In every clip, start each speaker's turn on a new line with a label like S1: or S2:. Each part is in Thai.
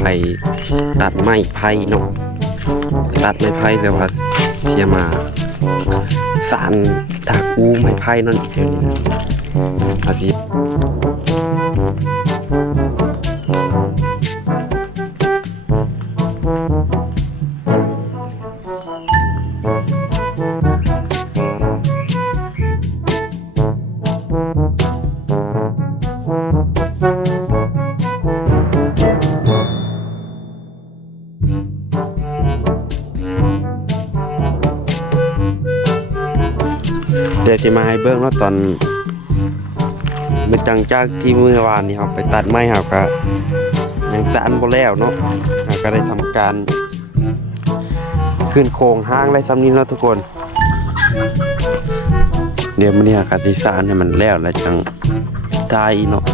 S1: ไปตัดไม้ไผ่เนาะตัดไม้ไผ่แล้วว่าเสียมาสารถากอูไม้ไผ่นั่นเดี๋ยวนี้นะอาษี มาให้เบิ้งเนาะตอนมันจังจากที่เมื่อวานนี้ครับไปตัดไม้ครับก็ยังสานบ่แล้วเนาะก็ได้ทำการขึ้นโครงห้างได้ซ้ำนี้เนาะทุกคน เดี๋ยวมันนี่กสิสานให้มันแล้วแล้วจังได้เนาะ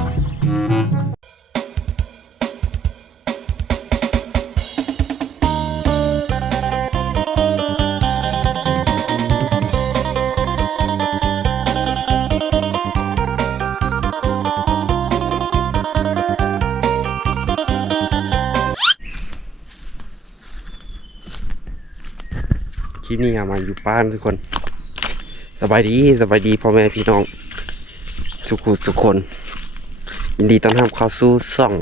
S1: คลิปนี้มาอยู่บ้านทุกคน สบายดีสบายดีพ่อแม่พี่น้องทุกคนทุคนยินดีต้อนรับเข้าสู่ซ่อง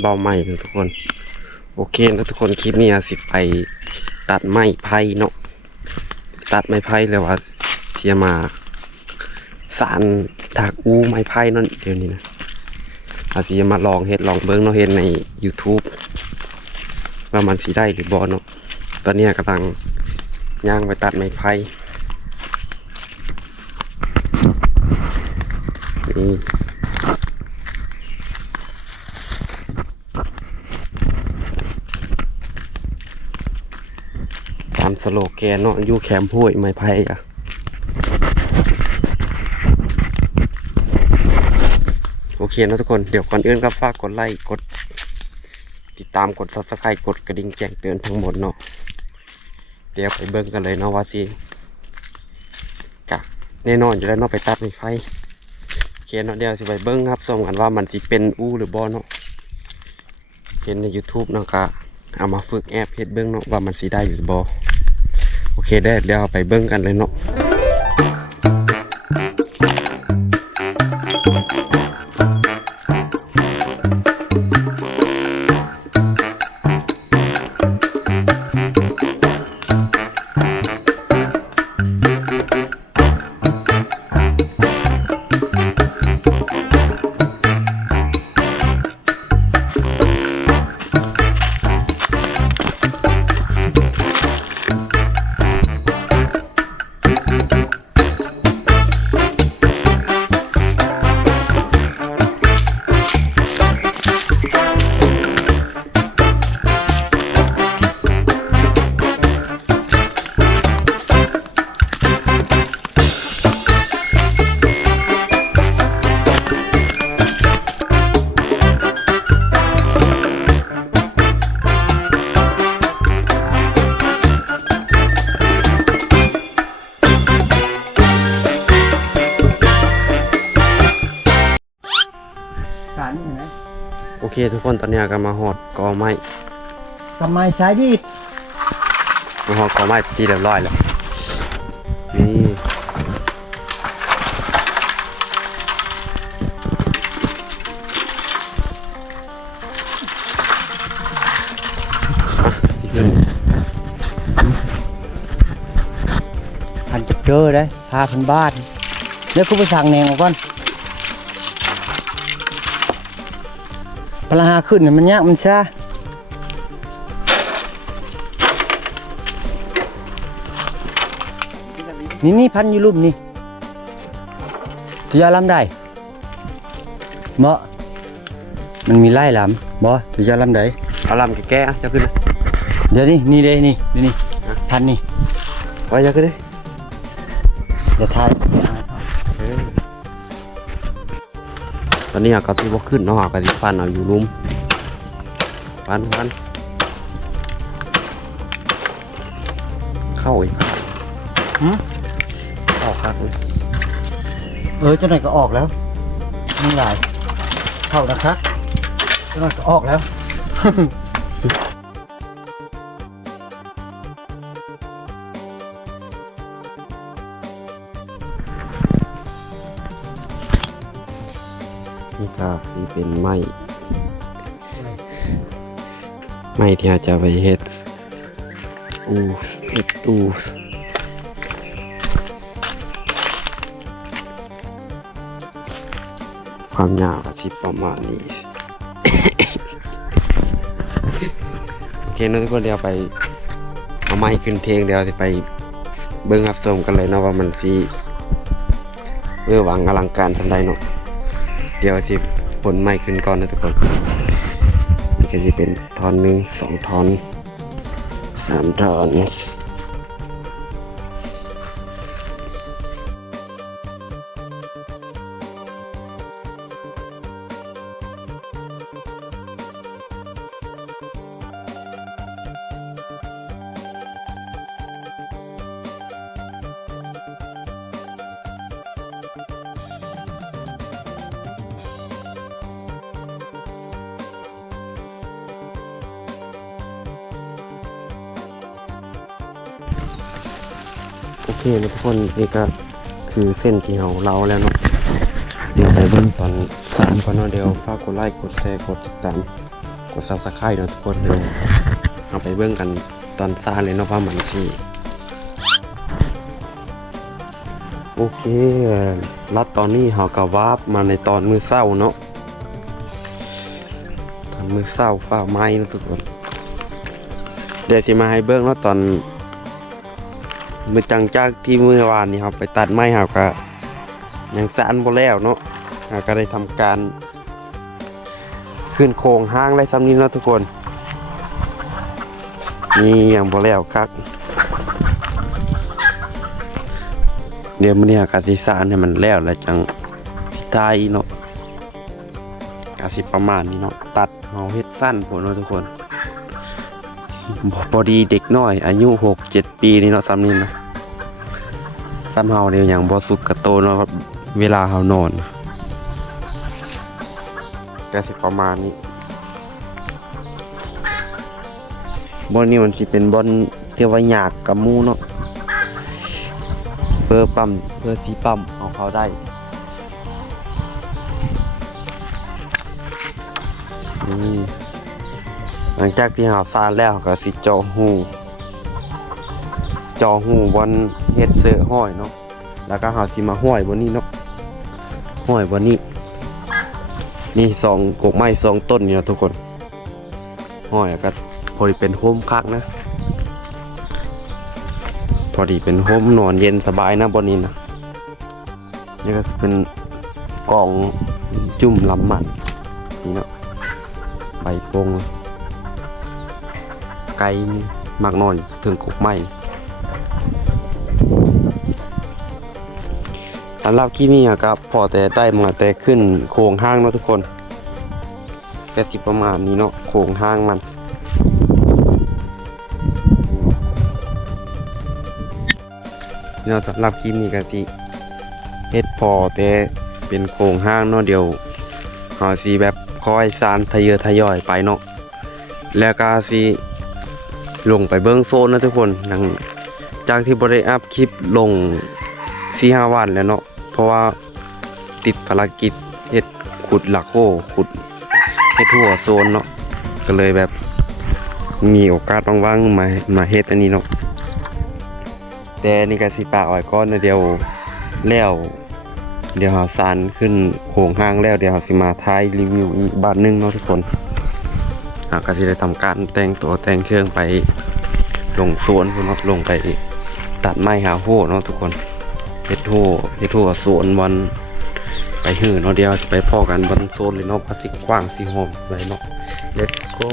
S1: เบาใหม่นะทุกคน โอเคนะทุกคนคลิปนี้สิไปตัดไม้ไผ่เนาะตัดไม้ไผ่แล้วว่าเสียมาสารถากอูไม้ไผ่นั่นเดี๋ยวนี้นะอาสิจะมาลองเฮ็ดลองเบิ้งเนาะเฮ็ดใน YouTube ว่ามันสีได้หรือบอเนาะตอนนี้กำลัง ย่างไปตัดไม้ไผ่นี่ตามสโลแกนเนาะอยู่แคมป์ห้วยไม้ไผ่อะโอเคนะทุกคน เดี๋ยวก่อนอื่นก็ฝากกดไลค์ กด ติดตามกด subscribe กดกระดิ่งแจ้งเตือนทั้งหมดเนาะ เดี๋ยวไปเบิ่งกันเลยเนาะว่าสิกะแน่นอนอยู่แล้วเนาะไปตัดไม้ไฟโอเคเนาะเดี๋ยวสิไปเบิ่งครับส่งกันว่ามันสิเป็นอู้หรือบ่เนาะเห็นใน YouTube เนาะกะเอามาฝึกแอปเฮ็ดเบิ่งเนาะว่ามันสิได้อยู่บอโอเคได้เดี๋ยวไปเบิ่งกันเลยเนาะ
S2: เค
S1: ทุกคนตอนนี้ก็มาหอดกอไม้
S2: ทำไมสายดีด
S1: มาหอดกอไม้เป็นที่เรียบร้อยแล้วนี่อะอีกหนึ่ง
S2: พันจะเจอได้พาพันบ้านเดี๋ยวคุณไปสั่งแนงออกก่อน พลังหาขึ้นเนี่ยมันยากมันช้านี่นี่พันอยู่รูปนี่จะยาลำได้เมาะมันมีไล่ลำบ่จะยาลำได้
S1: เอาลำแก้ๆอะจะขึ้นนะ
S2: เดี๋ยวนี่นี่เลยนี่นี่นี่พันนี่
S1: ไว้จะขึ้นเลย
S2: เดี๋ยวทาย
S1: อนนี้อากระติบขึ้นเนาะอากระติฟันเอาอยู่ลุ่มฟันฟันเข้าอีก
S2: หืม
S1: เข้าครับเลย
S2: เออเจ้าหน่อยก็ออกแล้วนี่หลายเข้านะครับเจ้าหน่อยก็ออกแล้ว
S1: นี่ก็คือเป็นไม้ไม้ที่อาจจะไปเฮ็ดอูเฮ็ดอูความยาวก็สิประมาณนี้โอเคเนอะทุกคนเดี๋ยวไปเอาไม้ขึ้นเทงเดี๋ยวจะไปเบิ้งรับชมกันเลยเนาะว่ามันสีเวอร์หวังอลังการทันใดเนาะเดี๋ยวสิ ผลใหม่ขึ้นก่อนนะทุกคนนี่ก็จะเป็นทอนหนึ่งสองทอนสามทอน โอเคนะทุกคนนี่ก็คือเส้นที่เราเล่าแล้วเนาะเดี๋ยวไปเบิ้งตอนสามก่อนเนาะเดี๋ยวฝากกดไลค์กดแชร์กดติดตามกดซับสไครต์เนาะทุกคนเดี๋ยวเอาไปเบิ้งกันตอนซาเลยเนาะว่ามันสิโอเครัดตอนนี้เราก็วาร์ปมาในตอนมือเศร้าเนาะตอนมือเศร้าฟ้าไม้นะทุกคนเดี๋ยวสิมาให้เบิ้งเนาะตอน มือจังจากที่เมื่อวานนี้ครับไปตัดไม้ครับก็ยังสานบ่แล้วเนาะเราก็ได้ทำการ ขึ้นโครงห้างไรซ้ำนี้เนาะทุกคนนี่ยังบ่แล้วครับเดี๋ยวมื้อนี้ก็สิสานให้มันแล้วแล้วจังพิทายเนาะก็สิประมาณนี้เนาะตัดเอาเฮ็ดสั้นพุ่นเนาะทุกคนพอดีเด็กน้อย อายุหกเจ็ดปีนี่เนาะซ้ำนี่เนาะ ซ้ำเฮาเนี่ยอย่างบอสุกกระโตเนาะครับเวลาเฮานอนก็สิประมาณนี้บอนนี้มันสิเป็นบอนเที่ยวว่าหยากกับหมูเนาะเพื่อปั๊มเพื่อสีปั๊มเอาเขาได้นี่หลังจากที่หาซานแล้วก็สิเจอหูเจอหูบนเฮ็ดเสือห้อยเนาะแล้วก็หาสิมาห้อยบนนี้เนาะห้อยบนนี้ นี่สองกกไม้สองต้นเนี่เนาะทุกคนห้อยแล้วก็พอดีเป็นโฮมคักนะ พอดีเป็นโฮมนอนเย็นสบายนะบนนี้นะนี่ก็เป็นกล่องจุ่มลำมันนี่เนาะใบปงไก่มากนอยถึงกกไม้ำหรับขี้มีครับพอแต่ได้มาแต่ขึ้นโครงห้างเนาะทุกคนก็สิประมาณนี้เนาะโครงห้างมันเนาะสำหรับขี้มีก็สิเฮ็ดพอแต่เป็นโครงห้างเนาะเดี๋ยวเขาสิแบบคอยสานทะเยอทะยอยไปเนาะแล้วก็สิลงไปเบิ้องโซนนะทุกคนหลังจากที่บริอัพคลิปลงสี่ห้าวันแล้วเนาะ ราะว่าติดภารกิจเฮ็ดขุดหลักโอ้ขุดเฮ็ดทั่วโซนเนาะก็เลยแบบมีโอกาสว่างๆมามาเฮ็ดอันนี้เนาะแต่นี่ก็สิปากอ่อยก้อนนะเดียวแล้วเดี๋ยวหาสารขึ้นโครงห้างแล้วเดี๋ยวสิมาท้ายรีวิวอีกบ้านหนึงเนาะทุกคนอะก็สิได้ทำการแต่งตัวแต่งเชิงไปลงสวนพุ่นเนาะลงไปตัดไม้หาโหเนาะทุกคน เฮ็ดโหเฮ็ดโหสวนบอลไปหื้อเนาะเดียวไปพ่อกันบนโซนเลยเนาะพลาสติกกว้างสีหอมไปเนาะ let's go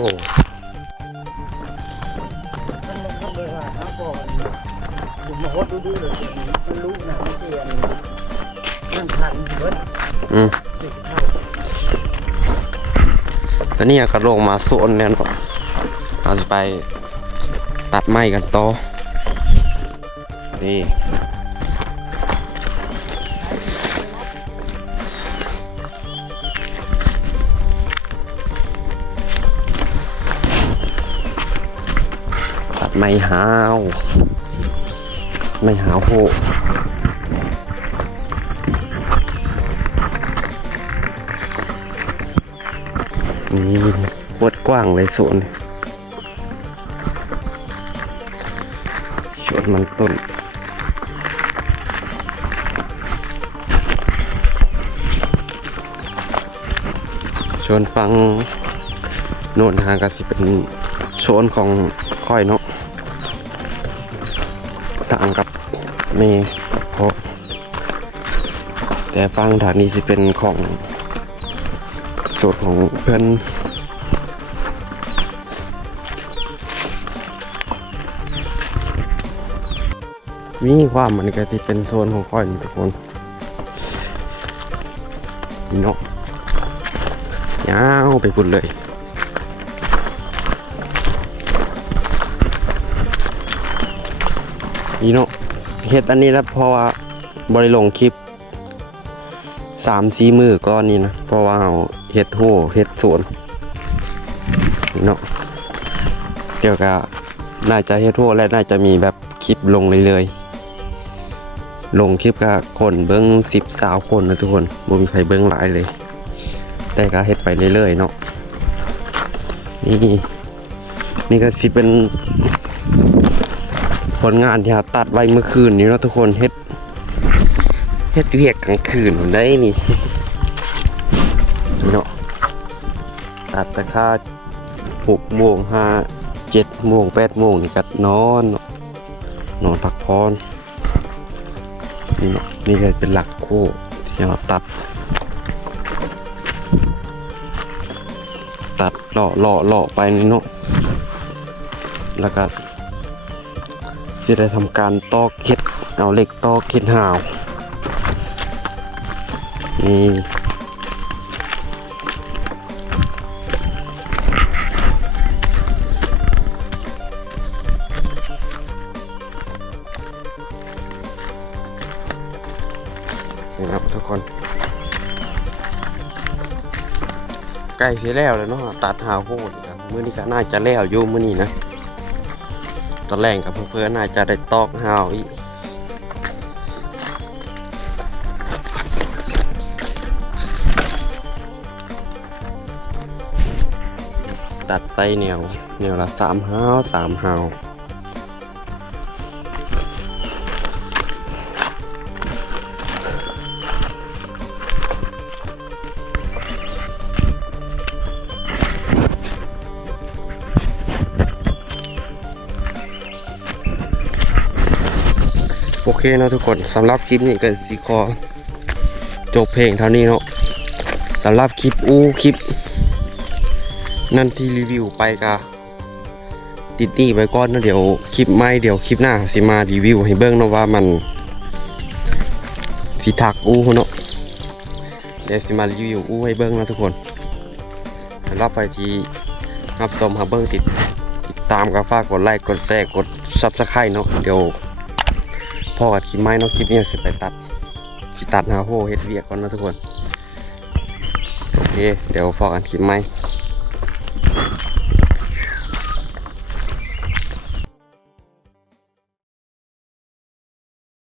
S1: อืมตอนนี้ก็ลงมาโซนแล้วเนาะเราจะไปตัดไม้กันต่อนี่ ไม่หาว ไม่หาวโหนี่ปวดกว้างเลยสวนสวนมันต้นชวนฟังโน่นฮะก็สิเป็นโซนของค่อยเนาะ มเพราะแต่ฟังทางนี้สิเป็นของโซนของเพื่อนมีความมันก็สิเป็นโซนของค่อยนี่ทุกคนนี่เนาะยาวไปกุดเลยนี่เนาะ เฮ็ดอันนี้แล้วเพราะว่าบริลงคลิปสามสี่มือก้อนนี้นะเพราะว่าเอาเฮ็ดโหเฮ็ดสวนเนาะเดี๋ยวก็น่าจะเฮ็ดโหและน่าจะมีแบบคลิปลงเรื่อยๆลงคลิปก็คนเบิ้งสิบสาวคนนะทุกคนบ่มีใครเบิ้งหลายเลย แต่ก็เฮ็ดไปเรื่อยๆเนาะนี่นี่ก็สิเป็น ผลงานที่เราตัดไว้เมื่อคืนนี้นะทุกคนเฮ็ดเฮ็ดเวียกกลางคืนได้นี่เนาะตัดต่ค่าหกโมงห้าเจ็ดโมงแปดโมงนี่ก็นอนนาะนอนพักผ่อนนี่เนาะนี่ก็เป็นหลักโค้ที่เราตัด ตัดเลาะเลาะเลาะไปนี่เนาะแล้วก็ ที่ได้ทำการตอกเข็ดเอาเหล็กตอกเข็ดหาวนี่นี่ครับทุกคนใกล้เสิแล้วเลยเนาะตัดหาวโหดครับมื้อนี้ก็น่าจะแล้วอยู่มือนี้นะ ตอนแรกกับเพื่อนๆน่าจะได้ตอกหาวอีกตัดไตเหนียวเหนียวละสามหาวสามหาว โอเคเนาะทุกคนสำหรับคลิปนี้ก็สิขอจบเพลงเท่านี้เนาะสำหรับคลิปอู้คลิป นั่นที่รีวิวไปกะติดนี่ไว้ก่อนนะเดี๋ยวคลิปไม่เดี๋ยวคลิปหน้าสิมารีวิวให้เบิ่งเนาะว่ามันสิถักอู้เนาะเดี๋ยวสิมารีวิวอู้ให้เบิ่งนะทุกคนสำหรับไปที่รับชมหาเบิ่งติดติดตามก็ฝากกดไลค์กดแชร์กด Subscribe เนาะเดี๋ยว พอกับคลิปไม้เนาะคลิปนี้สิไปตัดสิตัดหาโหเฮ็ดเวียกก่อนนะทุกคน โอเค เดี๋ยวพอกันคลิปไม้